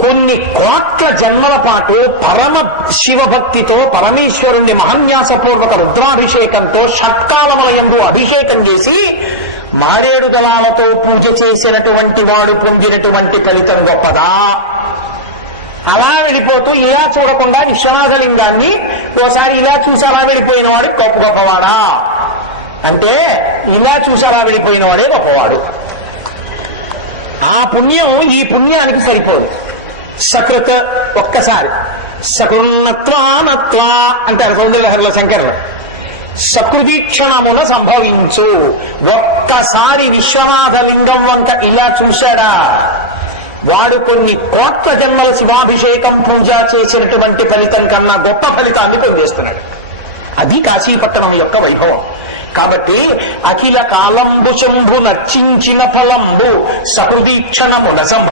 కొన్ని కోట్ల జన్మల పాటు పరమ శివభక్తితో పరమేశ్వరుణ్ణి మహాన్యాసపూర్వక రుద్రాభిషేకంతో షట్కాలమలయందు అభిషేకం చేసి మారేడు దళాలతో పూజ చేసినటువంటి వాడు పొందినటువంటి ఫలితం గొప్పదా? అలా వెళ్ళిపోతూ ఇలా చూడకుండా విశ్వనాథలింగాన్ని ఓసారి ఇలా చూసి అలా వెళ్ళిపోయిన వాడు గొప్పవాడా అంటే ఇలా చూసి అలా వెళ్ళిపోయిన వాడే గొప్పవాడు. ఆ పుణ్యం ఈ పుణ్యానికి సరిపోదు. సకృత్ ఒక్కసారి సకృన్నత్వానత్వా అంటారు సౌందర్యలహరిలో శంకరులు. సకృతీక్షణమున సంభవించు. ఒక్కసారి విశ్వనాథలింగం వంక ఇలా చూశాడా వాడు కొన్ని కోట్ల జన్మల శివాభిషేకం పూజ చేసినటువంటి ఫలితం కన్నా గొప్ప ఫలితాన్ని పొందేస్తున్నాడు. అది కాశీపట్టణం యొక్క వైభవం. కాబట్టి అఖిల కాలంబు శంభు నర్చించిన ఫలంబు సకృతీక్షణమున